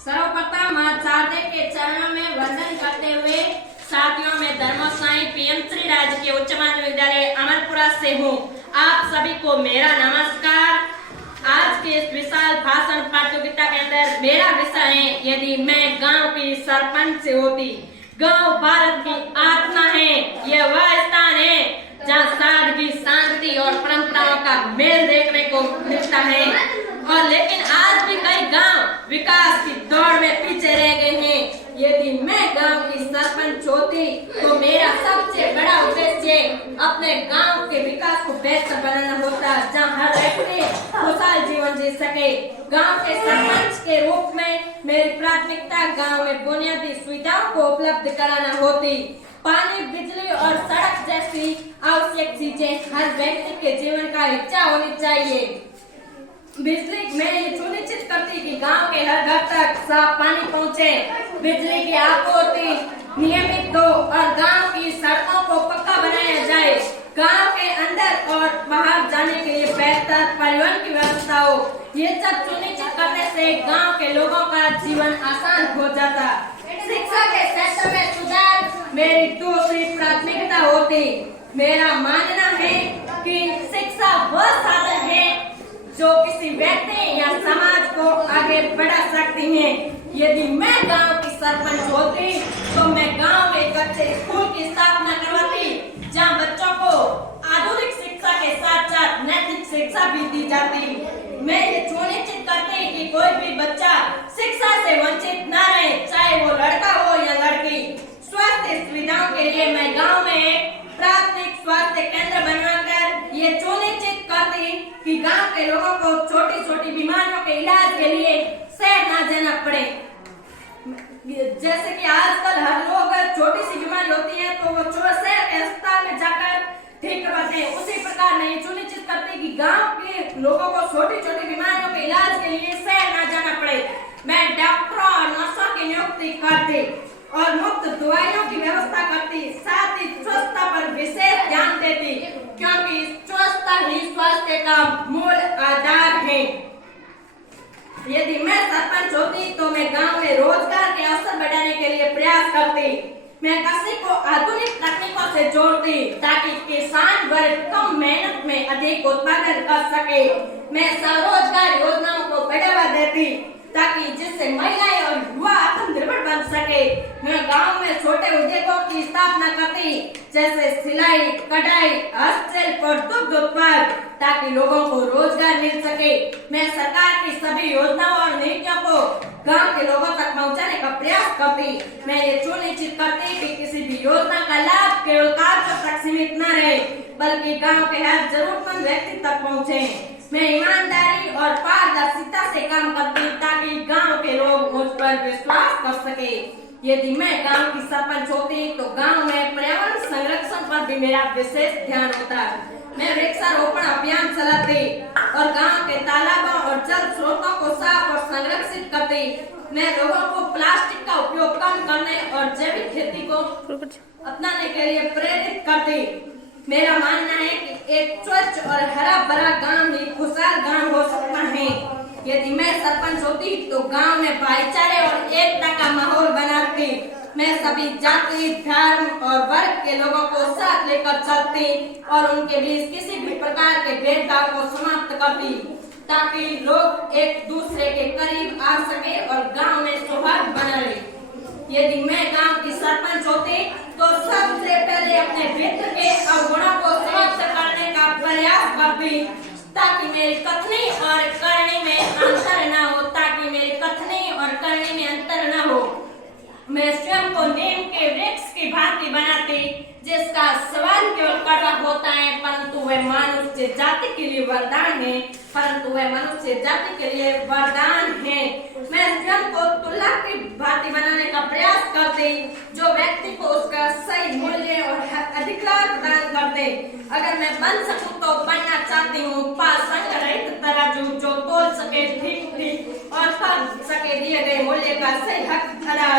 सर्वप्रथम आचार्य के चरणों में वंदन करते हुए साथियों में धर्मसाई पीएम श्री राज्य के उच्च माध्यमिक विद्यालय अमरपुरा से हूँ। आप सभी को मेरा नमस्कार। आज के इस विशाल भाषण प्रतियोगिता के अंदर मेरा विषय है, यदि मैं गांव की सरपंच से होती। गांव भारत की आत्मा है। यह वह स्थान है जहाँ सादगी, शांति और परंपराओं का मेल देखने को मिलता है। और लेकिन आज भी कई गांव विकास की दौड़ में पीछे रह गए हैं। यदि मैं गांव की सरपंच होती तो मेरा सबसे बड़ा उद्देश्य अपने गांव के विकास को बेहतर बनाना होता, जहां हर व्यक्ति खुशहाल जीवन जी सके। गांव के सरपंच के रूप में मेरी प्राथमिकता गांव में बुनियादी सुविधाओं को उपलब्ध कराना होती। पानी, बिजली और सड़क जैसी आवश्यक चीजें हर व्यक्ति के जीवन का हिस्सा होनी चाहिए। बिजली मैं ये सुनिश्चित करती कि गांव के हर घर तक साफ पानी पहुंचे, बिजली की आपूर्ति नियमित हो और गांव की सड़कों को पक्का बनाया जाए। गांव के अंदर और बाहर जाने के लिए बेहतर परिवहन की व्यवस्था हो। ये सब सुनिश्चित करने से गांव के लोगों का जीवन आसान हो जाता। शिक्षा के क्षेत्र में सुधार मेरी दूसरी प्राथमिकता होती। मेरा मानना है कि शिक्षा वह साधन है जो किसी व्यक्ति या समाज को आगे बढ़ा सकती है। यदि मैं गांव की सरपंच होती तो मैं गांव में एक अच्छे स्कूल की स्थापना करवाती, जहां बच्चों को आधुनिक शिक्षा के साथ साथ नैतिक शिक्षा भी दी जाती। मैं ये सुनिश्चित करती कि कोई भी बच्चा शिक्षा से वंचित न रहे, चाहे वो लड़का हो या लड़की। स्वास्थ्य सुविधाओं के लिए मैं गाँव में प्राथमिक स्वास्थ्य केंद्र बनवाकर ये सुनिश्चित करती कि गांव के लोगों को छोटी छोटी बीमारियों के इलाज के लिए शहर न जाना पड़े। जैसे कि आजकल हर लोग छोटी सी बीमारी होती है तो वो शहर के अस्पताल में जाकर ठीक करवाते हैं, उसी प्रकार मैं ये सुनिश्चित करती कि गांव के लोगों को छोटी छोटी बीमारियों के इलाज के लिए शहर न जाना पड़े। मैं डॉक्टरों और नर्सों की नियुक्ति करती और मुफ्त दवाइयों की व्यवस्था करती। साथ ही स्वच्छता पर विशेष ध्यान देती, क्योंकि स्वच्छता ही स्वास्थ्य का मूल आधार है। यदि मैं सरपंच होती तो मैं गांव में रोजगार के अवसर बढ़ाने के लिए प्रयास करती। मैं कृषि को आधुनिक तकनीकों से जोड़ती ताकि किसान वर्ग कम मेहनत में अधिक उत्पादन कर सके। मैं स्वरोजगार योजनाओं को बढ़ावा देती ताकि जिससे महिलाएं और युवा आत्मनिर्भर बन सके। मैं गांव में छोटे उद्योगों की स्थापना करती, जैसे सिलाई, कढ़ाई, हस्तशिल्प और दुग्ध उत्पाद, ताकि लोगों को रोजगार मिल सके। मैं सरकार की सभी योजनाओं और नीतियों को गांव के लोगों तक पहुंचाने का प्रयास करती। मैं ये सुनिश्चित करती कि किसी भी योजना का लाभ केवल कार्य तक सीमित न रहे, बल्कि गांव के हर जरूरतमंद व्यक्ति तक पहुंचे। मैं ईमानदारी और पारदर्शिता से काम करती ताकि गांव के लोग मुझ पर विश्वास कर सके। यदि मैं गांव की सरपंच होती तो गांव में पर्यावरण संरक्षण पर भी मेरा विशेष ध्यान होता। मैं वृक्षारोपण अभियान चलाती और गांव के तालाबों और जल स्रोतों को साफ और संरक्षित करती। मैं लोगों को प्लास्टिक का उपयोग कम करने और जैविक खेती को अपनाने के लिए प्रेरित करती। मेरा मानना है कि एक स्वच्छ और हरा भरा गांव ही खुशहाल गांव हो सकता है। यदि मैं सरपंच होती तो गांव में भाईचारे और एकता का माहौल बनाती। मैं सभी जाति, धर्म और वर्ग के लोगों को साथ लेकर चलती और उनके बीच किसी भी प्रकार के भेदभाव को समाप्त करती, ताकि लोग एक दूसरे के करीब आ सके और गांव में सौहार्द बना रहे। यदि मैं गांव की सरपंच होती तो सबसे पहले अपने मित्र के अवगुणों को समाप्त करने का प्रयास करती, ताकि मेरी कथनी और करनी में अंतर न हो, मैं स्वयं को नीम के वृक्ष की भांति बनाती, जिसका स्वाद केवल कड़वा होता है, परंतु वह मनुष्य जाति के लिए वरदान है। मैं स्वयं को तुला की भांति बनाने का प्रयास करती, जो व्यक्ति को उसका सही मूल्य और अधिकार प्रदान कर दे। अगर मैं बन सकूं तो बनना चाहती हूँ पाषाण रहित तराजू, जो तोल सके ठीक और कर सके दिए गए मूल्य का सही हक अदा।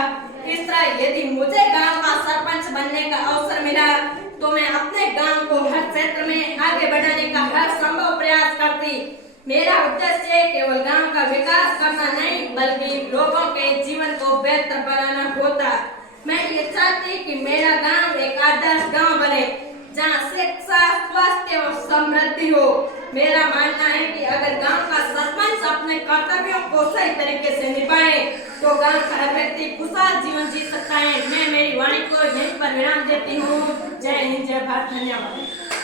इस तरह यदि मुझे गांव का सरपंच बनने का अवसर मिला तो मैं अपने गांव को हर क्षेत्र में आगे बढ़ाने का हर संभव प्रयास करती। मेरा उद्देश्य केवल गांव का विकास करना नहीं, बल्कि लोगों के बेहतर बनाना होता। मैं ये चाहती कि मेरा गांव एक आदर्श गांव बने जहां शिक्षा, स्वास्थ्य और समृद्धि हो। मेरा मानना है कि अगर गांव का सरपंच अपने कर्तव्यों को सही तरीके से निभाए तो गांव का हर व्यक्ति खुशहाल जीवन जी सकता है। मैं मेरी वाणी को यहीं पर विराम देती हूँ। जय हिंद, जय भारत, धन्यवाद।